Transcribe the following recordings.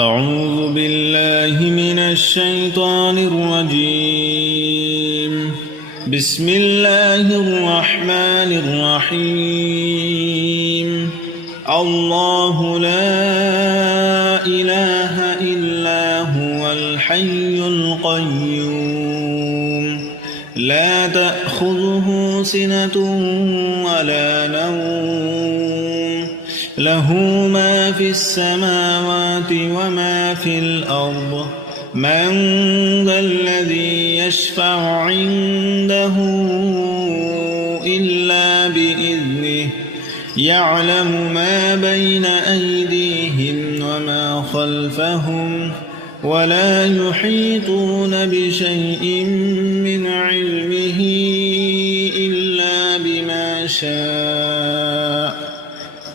أعوذ بالله من الشيطان الرجيم. بسم الله الرحمن الرحيم. الله لا إله إلا هو الحي القيوم لا تأخذه سنة ولا نوم له ما في السماوات وما في الأرض من ذا الذي يشفع عنده إلا بإذنه يعلم ما بين أيديهم وما خلفهم ولا يحيطون بشيء من علمه إلا بما شاء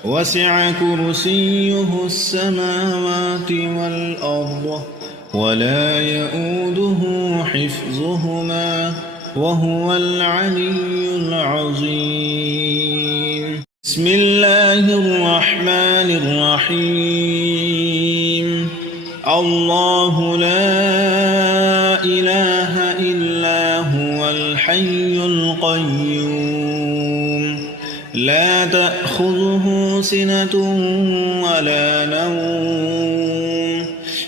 وسع كرسيه السماوات والأرض ولا يؤوده حفظهما وهو العلي العظيم. بسم الله الرحمن الرحيم. الله لا إله إلا هو الحي القيوم لا تأخذه سنة ولا نوم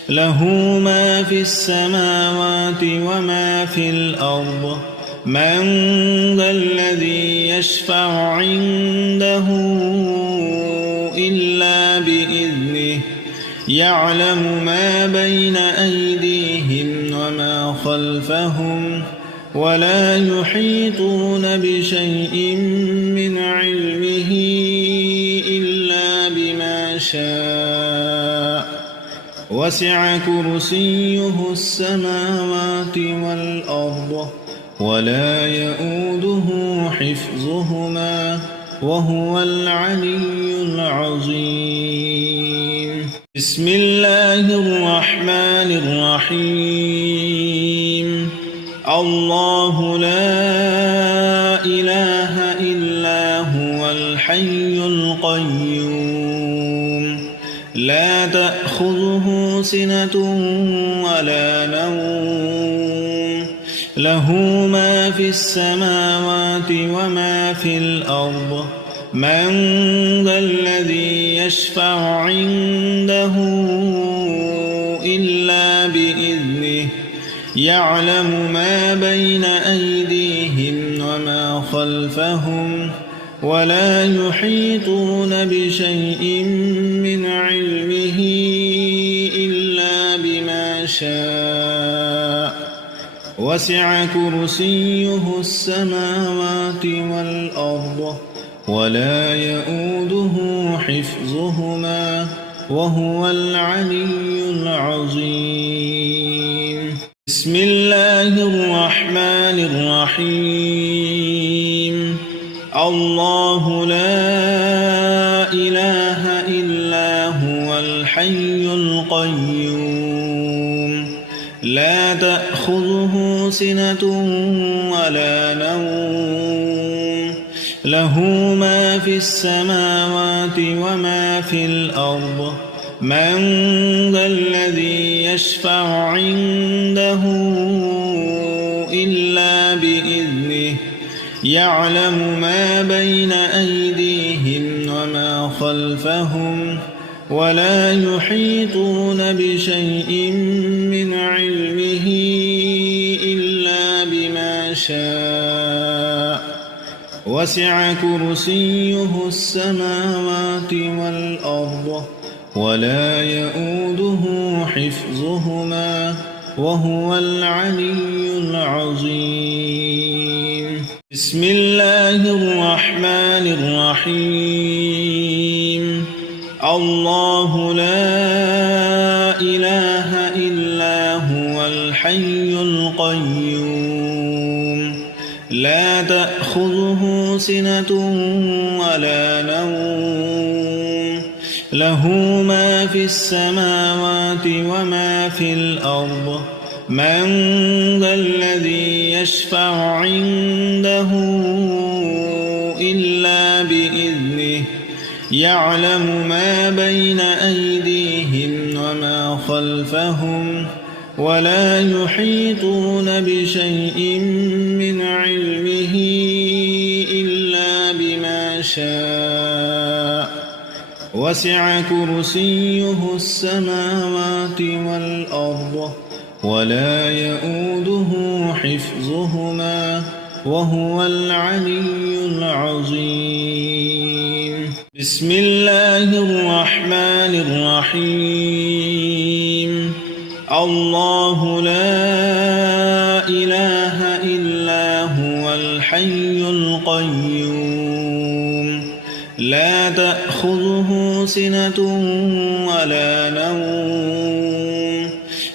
له ما في السماوات وما في الأرض من ذا الذي يشفع عنده إلا بإذنه يعلم ما بين أيديهم وما خلفهم ولا يحيطون بشيء من علمه إلا بما شاء وسع كرسيه السماوات والأرض ولا يؤوده حفظهما وهو العلي العظيم. بسم الله الرحمن الرحيم. الله لا إله إلا هو الحي القيوم لا تأخذه سنة ولا نوم له ما في السماوات وما في الأرض من ذا الذي يشفع عنده إلا بإذنه يعلم ما بين أيديهم وما خلفهم ولا يحيطون بشيء من علمه إلا بما شاء وسع كرسيه السماوات والأرض ولا يؤوده حفظهما وهو العلي العظيم. بسم الله الرحمن الرحيم. الله لا إله إلا هو الحي القيوم لا تأخذه سنة ولا نوم له ما في السماوات وما في الأرض من ذا الذي يشفع عنده إلا بإذنه يعلم ما بين أيديهم وما خلفهم ولا يحيطون بشيء من علمه إلا بما شاء وسع كرسيه السماوات والأرض ولا يؤوده حفظهما وهو العلي العظيم. بسم الله الرحمن الرحيم. الله لا إله إلا هو الحي القيوم لا تأخذه سنة ولا نوم له ما في السماوات وما في الأرض من ذا الذي يشفع عنده إلا بإذنه يعلم ما بين أيديهم وما خلفهم ولا يحيطون بشيء من علمه إلا بما شاء وسع كرسيه السماوات والأرض ولا يؤوده حفظهما وهو العلي العظيم. بسم الله الرحمن الرحيم. الله لا إله إلا هو الحي القيوم لا تأخذه سنة ولا نوم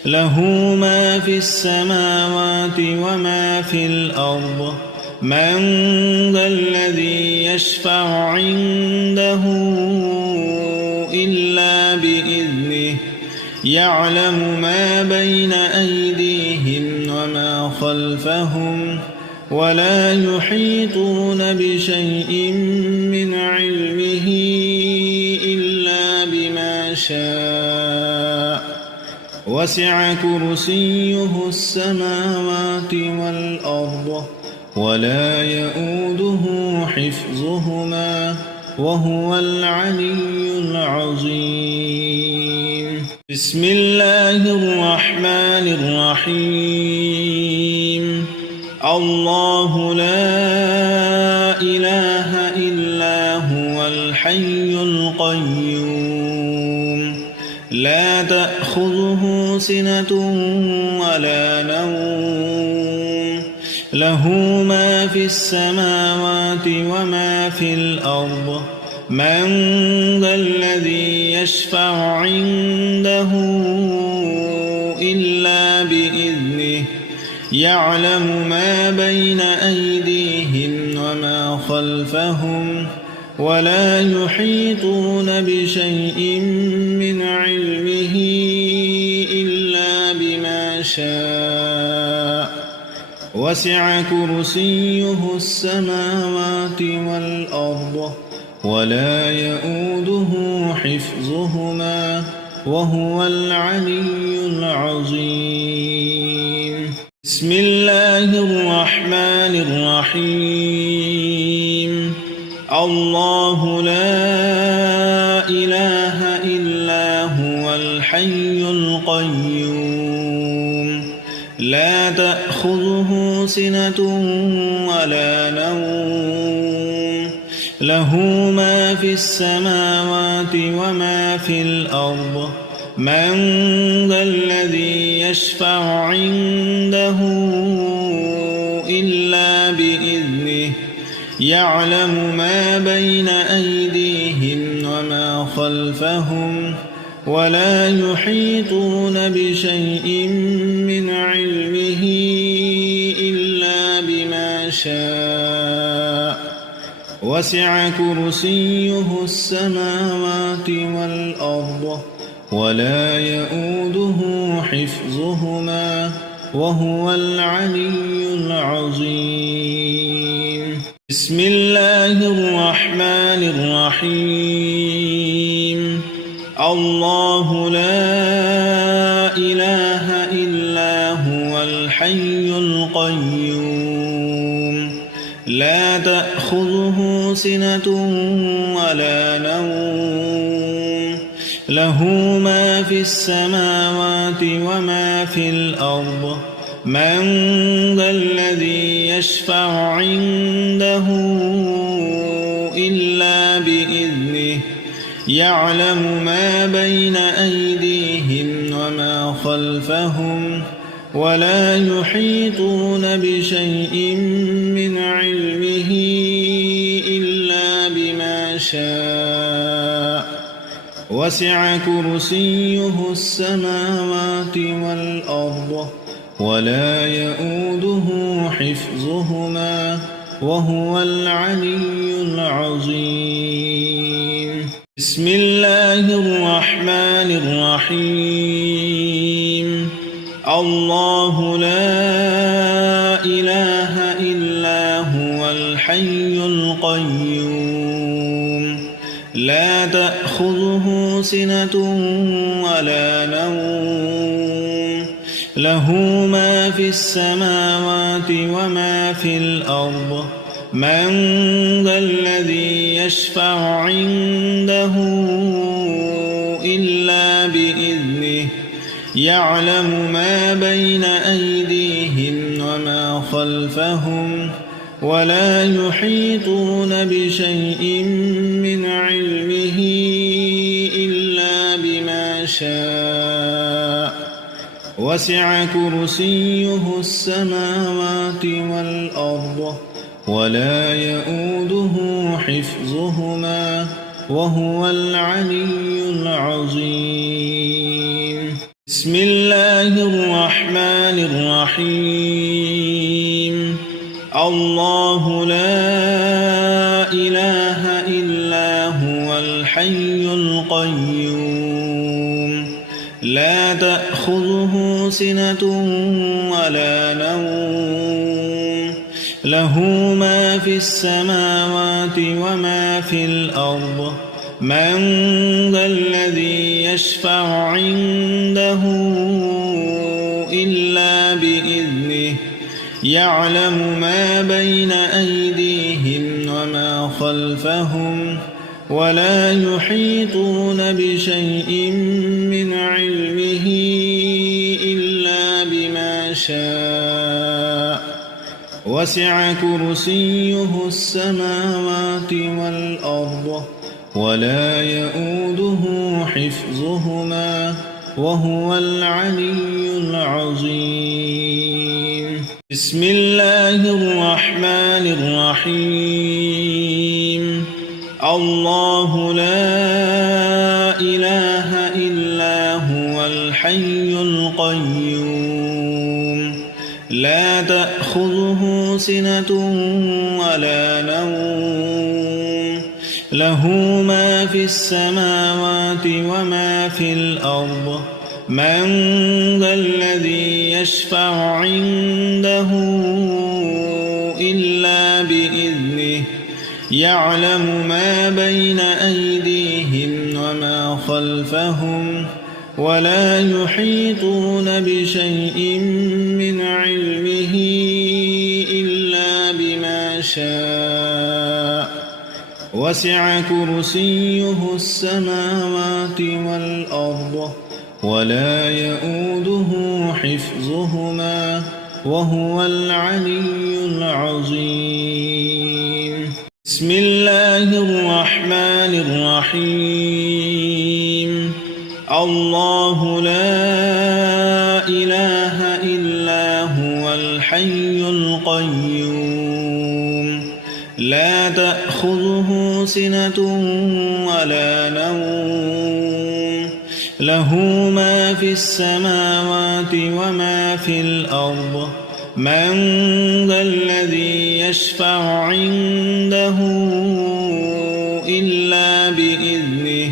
له ما في السماوات وما في الأرض من ذا الذي يشفع عنده إلا بإذنه يعلم ما بين أيديهم وما خلفهم ولا يحيطون بشيء من علمه إلا بما شاء وسع كرسيه السماوات والأرض ولا يؤوده حفظهما وهو العلي العظيم. بسم الله الرحمن الرحيم. الله لا إله إلا هو الحي القيوم لا تأخذه سنة ولا نوم له ما في السماوات وما في الأرض من ذا الذي يشفع عنده إلا بإذنه يعلم ما بين أيديهم وما خلفهم ولا يحيطون بشيء من علمه إلا بما شاء وسع كرسيه السماوات والأرض ولا يؤوده حفظهما وهو العلي العظيم. بسم الله الرحمن الرحيم. الله لا إله إلا هو الحي القيوم لا تأخذه سنة ولا نوم له ما في السماوات وما في الأرض من ذا الذي يشفع عنده إلا بإذنه يعلم ما بين أيديهم وما خلفهم ولا يحيطون بشيء من علمه إلا بما شاء وسع كرسيه السماوات والأرض ولا يؤوده حفظهما وهو العلي العظيم. بسم الله الرحمن الرحيم. الله لا إله إلا هو الحي القيوم لا تأخذه سنة ولا نوم له ما في السماوات وما في الأرض من ذا الذي يشفع عنده إلا بإذنه يعلم ما بين أيديهم وما خلفهم ولا يحيطون بشيء من علمه إلا بما شاء وسع كرسيه السماوات والأرض ولا يؤوده حفظهما وهو العلي العظيم. بسم الله الرحمن الرحيم. الله لا إله إلا هو الحي القيوم لا تأخذه سنة ولا نوم له ما في السماوات وما في الأرض من ذا الذي يشفع عنده إلا بإذنه يعلم ما بين أيديهم وما خلفهم ولا يحيطون بشيء من علمه إلا بما شاء وسع كرسيه السماوات والأرض ولا يؤوده حفظهما وهو العلي العظيم. بسم الله الرحمن الرحيم. الله لا إله إلا هو الحي القيوم لا تأخذه سنة ولا نوم له ما في السماوات وما في الأرض من ذا الذي يشفع عنده إلا بإذنه يعلم ما بين أيديهم وما خلفهم ولا يحيطون بشيء من علمه إلا بما شاء وسع كرسيه السماوات والأرض ولا يؤوده حفظهما وهو العلي العظيم. بسم الله الرحمن الرحيم. الله لا إله إلا هو الحي القيوم لا تأخذه سنة ولا نوم له ما في السماوات وما في الأرض من ذا الذي يشفع عنده إلا بإذنه يعلم ما بين أيديهم وما خلفهم ولا يحيطون بشيء من علمه إلا بما شاء وسع كرسيه السماوات والأرض ولا يؤوده حفظهما وهو العلي العظيم. بسم الله الرحمن الرحيم. الله لا إله إلا هو الحي القيوم لا تأخذه سنة ولا نوم له ما في السماوات وما في الأرض من ذا الذي يشفع عنده إلا بإذنه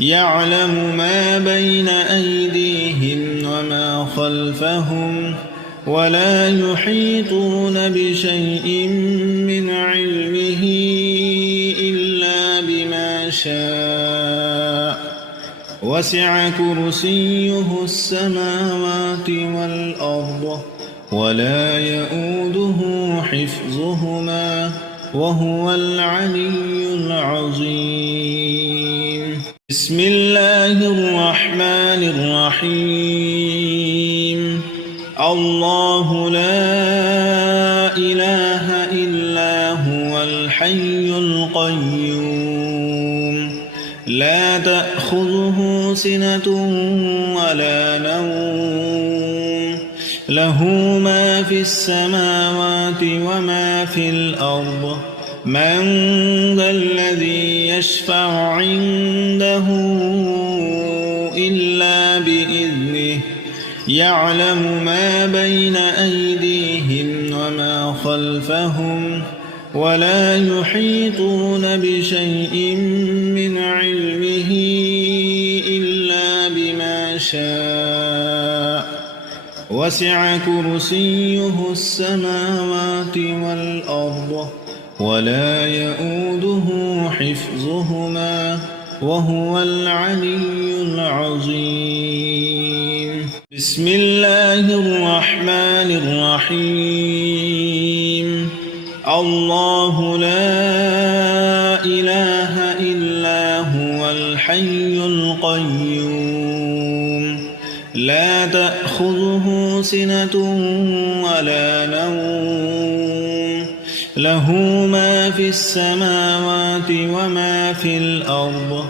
يعلم ما بين أيديهم وما خلفهم ولا يحيطون بشيء من علمه إلا بما شاء وسع كرسيه السماوات والأرض ولا يؤوده حفظهما وهو العلي العظيم. بسم الله الرحمن الرحيم. الله لا إله إلا هو الحي القيوم لا تأخذه سنة ولا نوم له ما في السماوات وما في الأرض من ذا الذي يشفع عنده إلا بإذنه يعلم ما بين أيديهم وما خلفهم ولا يحيطون بشيء من علمه إلا بما شاء وسع كرسيه السماوات والأرض ولا يؤوده حفظهما وهو العلي العظيم. بسم الله الرحمن الرحيم الله لا إله إلا هو الحي القيوم لا تأخذه سنة ولا نوم له ما في السماوات وما في الأرض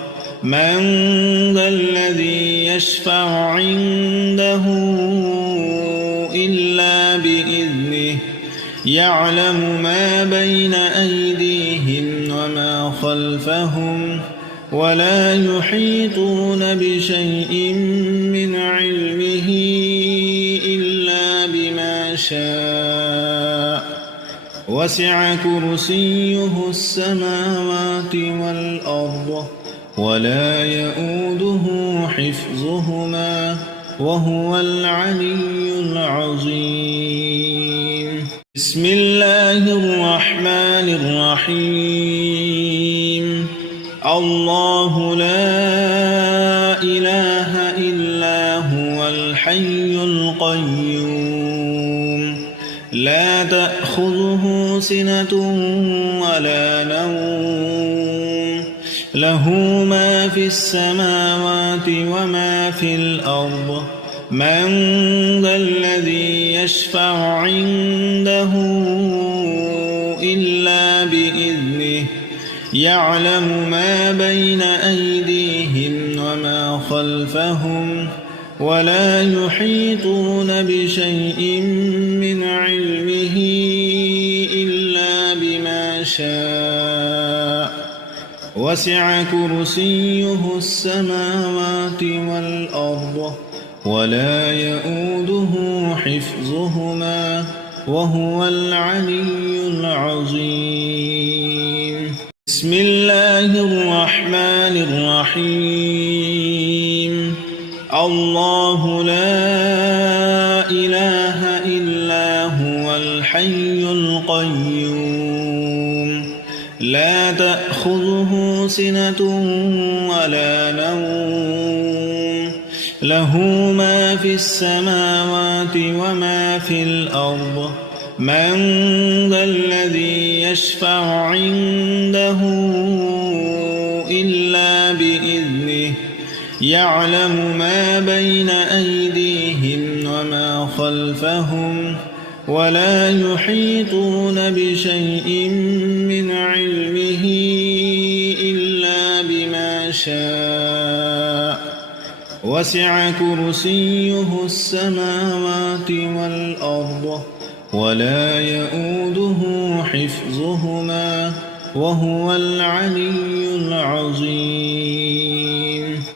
من ذا الذي يشفع عنده إلا بإذنه يعلم ما بين أيديهم وما خلفهم ولا يحيطون بشيء من علمه إلا بما شاء وسع كرسيه السماوات والأرض ولا يؤوده حفظهما وهو العلي العظيم بسم الله الرحمن الرحيم الله لا إله إلا هو الحي القيوم لا تأخذه سنة ولا نوم له ما في السماوات وما في الأرض من ذا الذي يشفع عنده إلا بإذنه يعلم ما بين أيديهم وما خلفهم ولا يحيطون بشيء من علمه إلا بما شاء وسع كرسيه السماوات والأرض ولا يؤوده حفظهما وهو العلي العظيم بسم الله الرحمن الرحيم الله لا إله إلا هو الحي القيوم لا تأخذه سنة ولا نوم له ما في السماوات وما في الأرض من ذا الذي يشفع عنده إلا بإذنه يعلم ما بين أيديهم وما خلفهم ولا يحيطون بشيء من علمه إلا بما شاء وسع كرسيه السماوات والأرض ولا يؤوده حفظهما وهو العلي العظيم